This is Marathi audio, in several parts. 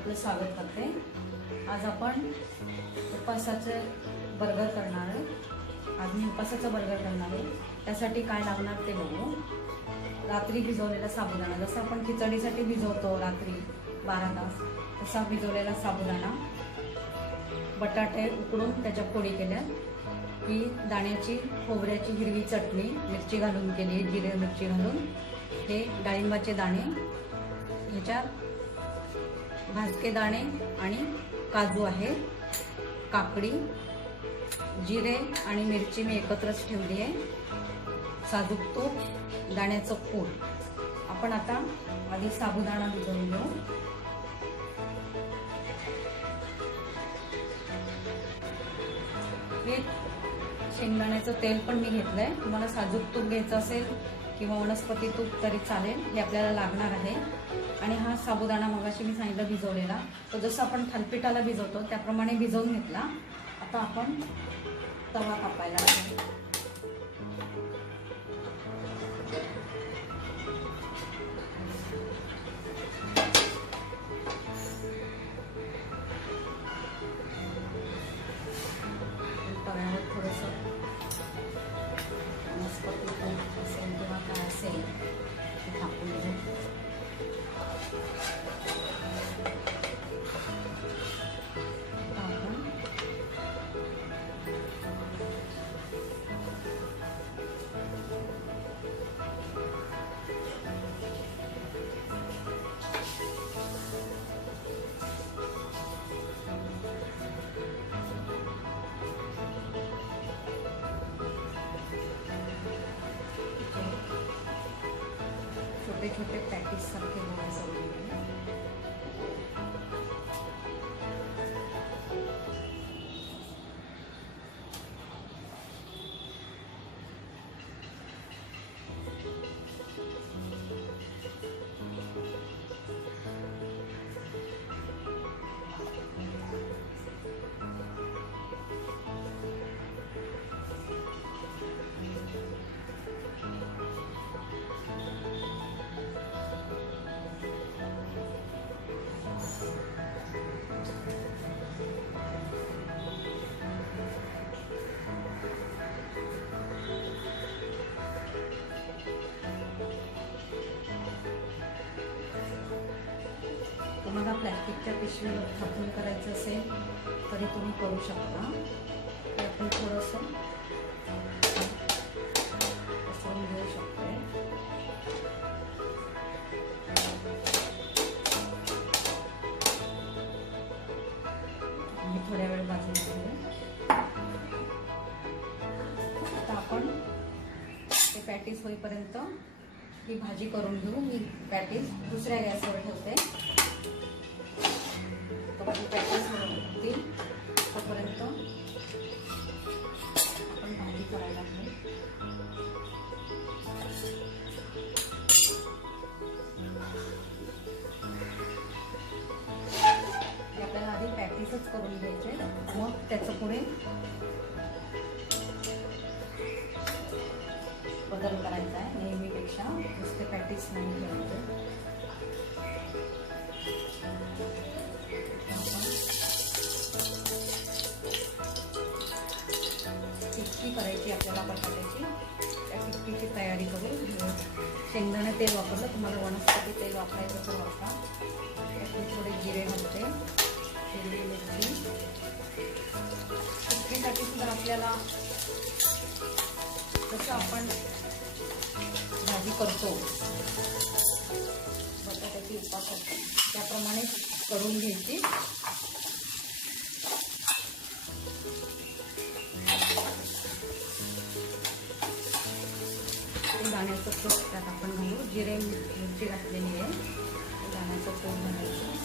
आपलं स्वागत करते. आज आपण उपासाचं बर्गर करणार आहे. आज मी उपासाचं बर्गर करणार आहे. त्यासाठी काय लागणार ते बघू. रात्री भिजवलेला साबुदाणा जसं आपण खिचडीसाठी भिजवतो रात्री बारा तास तसा भिजवलेला साबुदाणा बटाटे उकडून त्याच्या पोळी केल्या. की दाण्याची खोबऱ्याची हिरवी चटणी मिरची घालून केली जिरे मिरची घालून. हे डाळिंबाचे दाणे ह्याच्यात भाजके दाणे आणि काजू आहे. काकडी जिरे आणि मिरची मी एकत्रच ठेवली आहे. साजूक तूप दाण्याचं कूट आपण आता आधी साबुदाणा भिजवून घेऊ. हे शेंगदाण्याचं तेल पण मी घेतलंय. तुम्हाला साजूक तूप घ्यायचं असेल किंवा वनस्पती तूप तरी चालेल हे आपल्याला लागणार आहे. आणि हा साबुदाणा मगाशी मी सांगितलं भिजवलेला. तो जसं आपण थालपिठाला भिजवतो त्याप्रमाणे भिजवून घेतला. आता आपण तवा कापायला छोटे छोटे पॅकेज सारखे गोळे प्लॅस्टिकच्या पिशवी झाकून करायचं असेल तरी तुम्ही करू शकता. त्यातून आपण थोडंसं पसरून घेऊ शकतो. आणि थोड्या वेळ बाजूला घेऊ आता आपण ते पॅटीस होईपर्यंत ही भाजी करून घेऊ. मी पॅटीस दुसऱ्या गॅसवर ठेवते. तोपर्यंत पॅटीस होतील तोपर्यंत आपण भाजी करायला घेऊ आपल्याला आधी प्रॅक्टिसच करून घ्यायचे मग त्याचं पुढे बदल करायचा आहे. नेहमीपेक्षा नुसते पॅटीस नाही ठेवायचे टिक्की आपल्याला बटाट्याची त्याची टिक्कीची तयारी करून शेंगदाणे तेल वापरलं तुम्हाला वनस्पती तेल वापरायचं तर वापरा. त्यातून थोडे जिरे घालते. हिरवी मिरची. टिक्कीसाठी सुद्धा आपल्याला जसं आपण भाजी करतो बटाट्याची उपास करतो त्याप्रमाणे करून घ्यायची. दाण्याचं तूप त्यात आपण घालू जिरे मिरची घातलेली आहे. दाण्याचं तूप घालायचं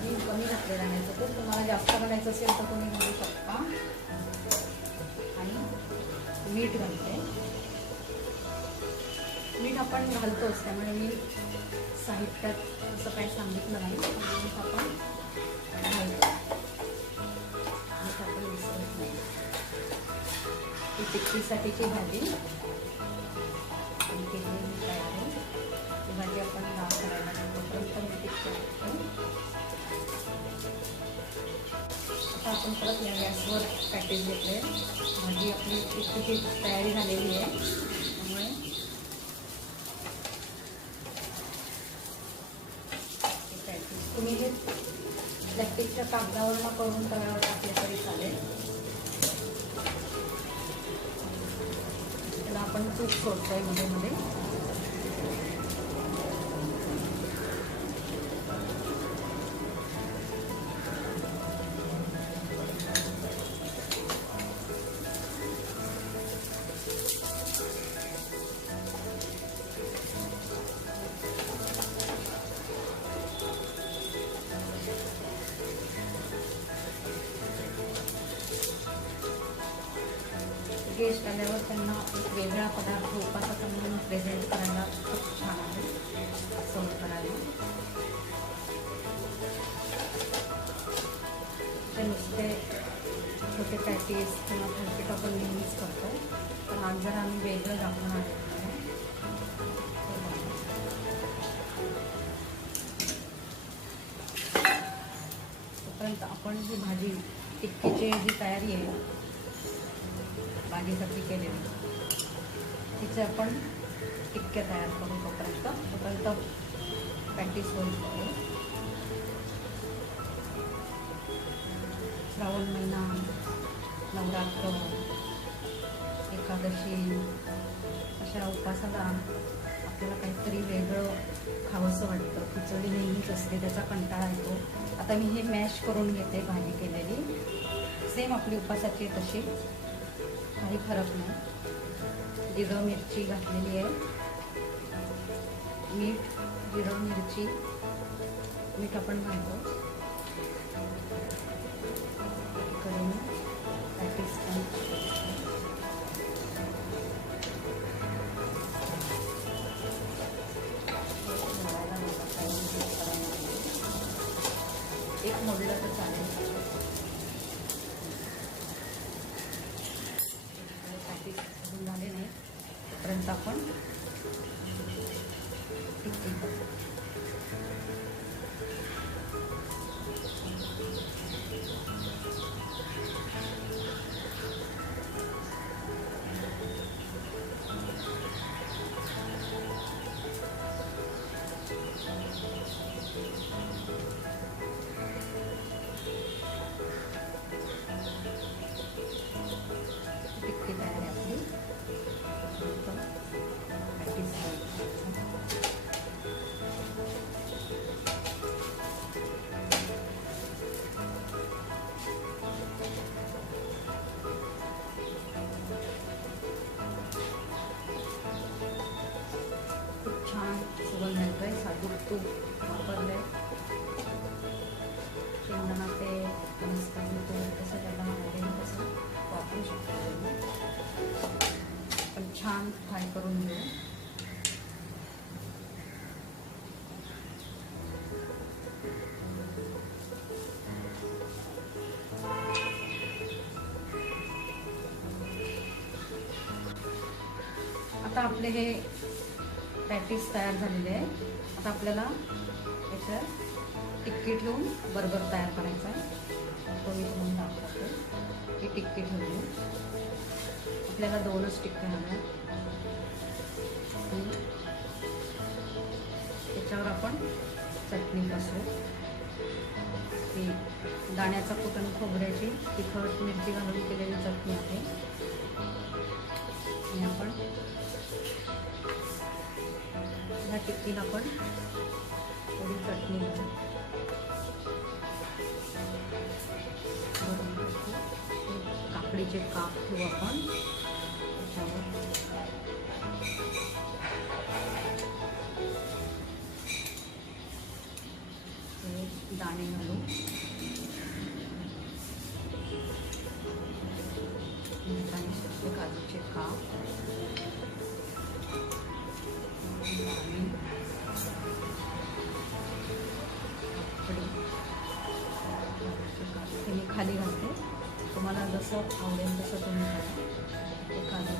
मी कमी घातले राहण्याचं तूप तुम्हाला जास्त घालायचं असेल तर तुम्ही घालू शकता. आणि मीठ घालते. मीठ आपण घालतोच त्यामुळे मी साहित्यात असं काही सांगितलं नाही. मीठ आपण घालतो टिक्कीसाठीची भाजी. आणि आहे. भाजी आपण डाळ करायला तोपर्यंत मी आता आपण परत या गॅसवर पॅकेज घेतले भाजी आपली टिक्कीची तयारी झालेली आहे त्यामुळे हे पॅकेज तुम्ही हे कागदावर मग करून तव्यावर टाकले तरी चालेल. त्याला आपण चूक करतोयमध्ये मध्ये. गेस्ट आल्यावर त्यांना एक वेगळा पदार्थ उपासाचा म्हणून प्रेझेंट करायला खूप छान आहे सर्व करायला ते नुसते छोटे पॅटीस किंवा थालपीठ आपण नेहमीच करतो पण आज जर आम्ही वेगळं दाखवणार आहे तोपर्यंत आपण जी भाजी टिक्कीची जी तयारी आहे भाजीसाठी केलेली तिचे आपण टिक्के तयार करू तोपर्यंत तोपर्यंत प्रॅक्टिस होईल श्रावण महिना नवरात्र एकादशी अशा उपासाला आपल्याला काहीतरी वेगळं खावंसं वाटतं. खिचडी नेहमीच असते त्याचा कंटाळा येतो. आता मी हे मॅश करून घेते भाजी केलेली. सेम आपली उपासाची तशी. काही फरक नाही. जिरं मिरची घातलेली आहे. मीठ जिरं मिरची मीठ आपण घालतो. करून एक मोडलं तर चालेल प्रॅक्टिस अजून झाले नाही तोपर्यंत आपण छान फ्राय करून घेऊ. आता आपले हे पॅटीस तयार झालेले आहे आता आपल्याला याच्यात टिक्की ठेवून बर्गर तयार करायचा आहे. तो मी तुम्हाला दाखवते ही टिक्की ठेवली आपल्याला दोनच टिक्क्या हव्या त्याच्यावर आपण चटणी कसू ही दाण्याचा कुटण खोबऱ्याची तिखट मिरची घालून केलेली चटणी आहे. आणि आपण ह्या टिक्कीला आपण थोडी चटणी घालू काकडीचे काप ठेवू आपण त्याच्यावर हे दाणे घालू आणि सुके काजूचे काप दाणे काकडी काजूचे काप हे मी खाली घालते kumalanda sa ang lenda sa tumihan. Ikano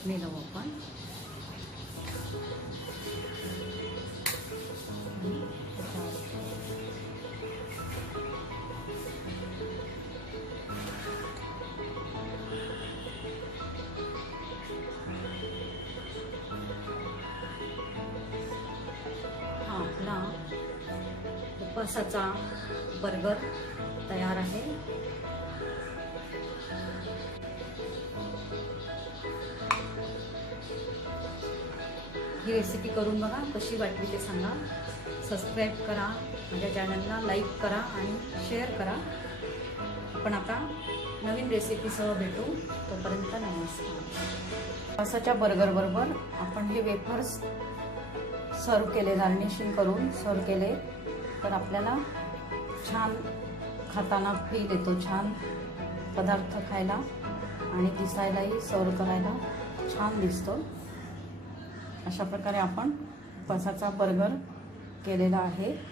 चटणी लावू आपण आणि त्याच्यावर आपला उपवासाचा बर्गर तयार आहे. ही रेसिपी करून बघा कशी वाटली ते सांगा. सबस्क्राईब करा माझ्या चॅनलला लाईक करा आणि शेअर करा. आपण आता नवीन रेसिपीसह भेटू. तोपर्यंत नमस्कार. पावसाच्या बर्गरबरोबर आपण हे वेफर्स सर्व केले गार्निशिंग करून सर्व केले. तर आपल्याला छान खाताना फील येतो छान पदार्थ खायला आणि दिसायलाही सर्व करायला. छान दिसतो. अशा प्रकारे आपण पसाचा बर्गर केलेला आहे.